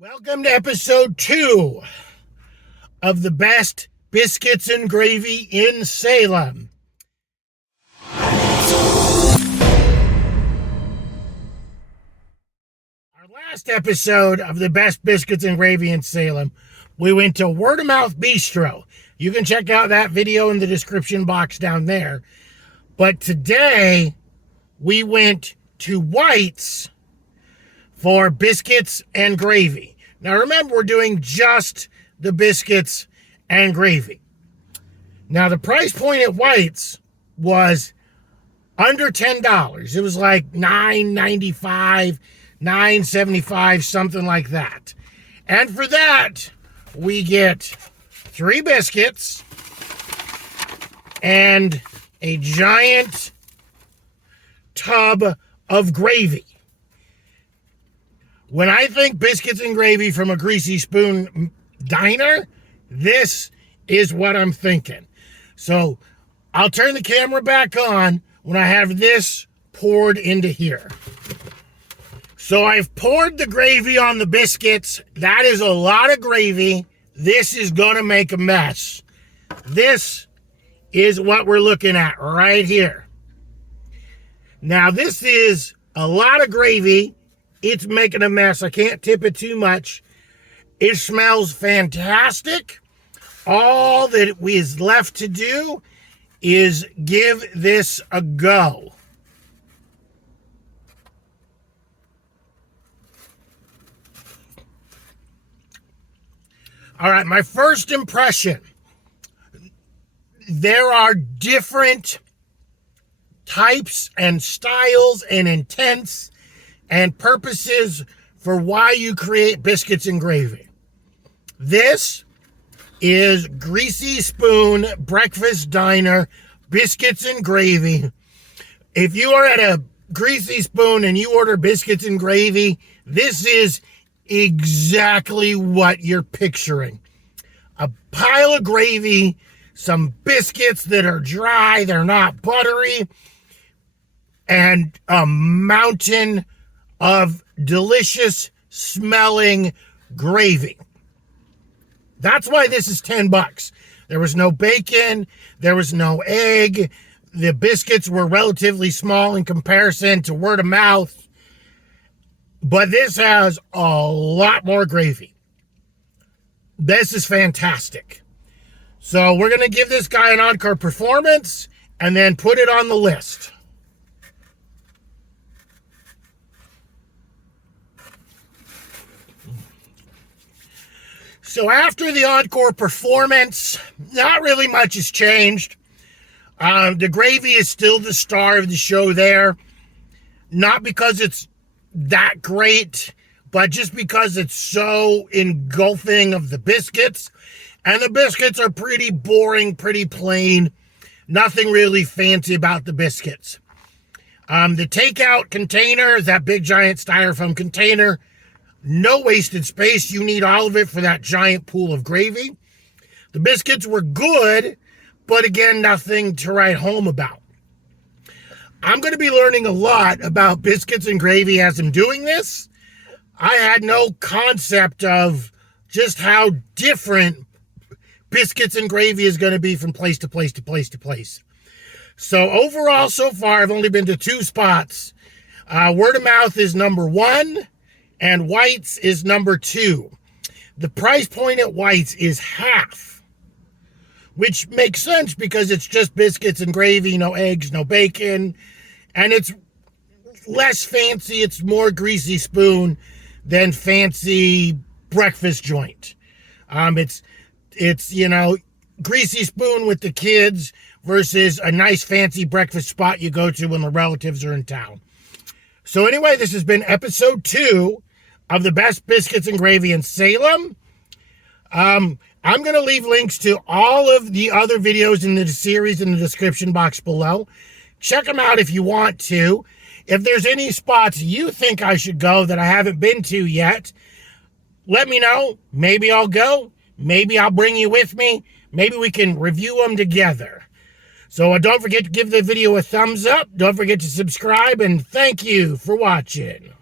Welcome to episode 2 of the best biscuits and gravy in Salem. Our last episode of the best biscuits and gravy in Salem, we went to Word of Mouth Bistro. You can check out that video in the description box down there. But today, we went to White's for biscuits and gravy. Now remember, we're doing just the biscuits and gravy. Now the price point at White's was under $10. It was like $9.95, $9.75, something like that. And for that, we get 3 biscuits and a giant tub of gravy. When I think biscuits and gravy from a Greasy Spoon diner, this is what I'm thinking. So I'll turn the camera back on when I have this poured into here. So I've poured the gravy on the biscuits. That is a lot of gravy. This is going to make a mess. This is what we're looking at right here. Now this is a lot of gravy. It's making a mess. I can't tip it too much. It smells fantastic. All that is left to do is give this a go. All right, my first impression. There are different types and styles and intents and purposes for why you create biscuits and gravy. This is Greasy Spoon Breakfast Diner biscuits and gravy. If you are at a Greasy Spoon and you order biscuits and gravy, this is exactly what you're picturing. A pile of gravy, some biscuits that are dry, they're not buttery, and a mountain of delicious smelling gravy. That's why this is $10. There was no bacon, there was no egg. The biscuits were relatively small in comparison to Word of Mouth, but this has a lot more gravy. This is fantastic. So we're going to give this guy an encore performance and then put it on the list. So after the encore performance, not really much has changed. The gravy is still the star of the show there. Not because it's that great, but just because it's so engulfing of the biscuits. And the biscuits are pretty boring, pretty plain. Nothing really fancy about the biscuits. The takeout container, that big giant styrofoam container, no wasted space. You need all of it for that giant pool of gravy. The biscuits were good, but again, nothing to write home about. I'm going to be learning a lot about biscuits and gravy as I'm doing this. I had no concept of just how different biscuits and gravy is going to be from place to place to place to place. So overall, so far, I've only been to 2 spots. Word of Mouth is number 1. And White's is number 2. The price point at White's is half, which makes sense because it's just biscuits and gravy, no eggs, no bacon, and it's less fancy. It's more Greasy Spoon than fancy breakfast joint. It's Greasy Spoon with the kids versus a nice fancy breakfast spot you go to when the relatives are in town. So anyway, this has been episode 2 of the best biscuits and gravy in Salem. I'm going to leave links to all of the other videos in the series in the description box below. Check them out if you want to. If there's any spots you think I should go that I haven't been to yet, let me know. Maybe I'll go. Maybe I'll bring you with me. Maybe we can review them together. So don't forget to give the video a thumbs up. Don't forget to subscribe, and thank you for watching.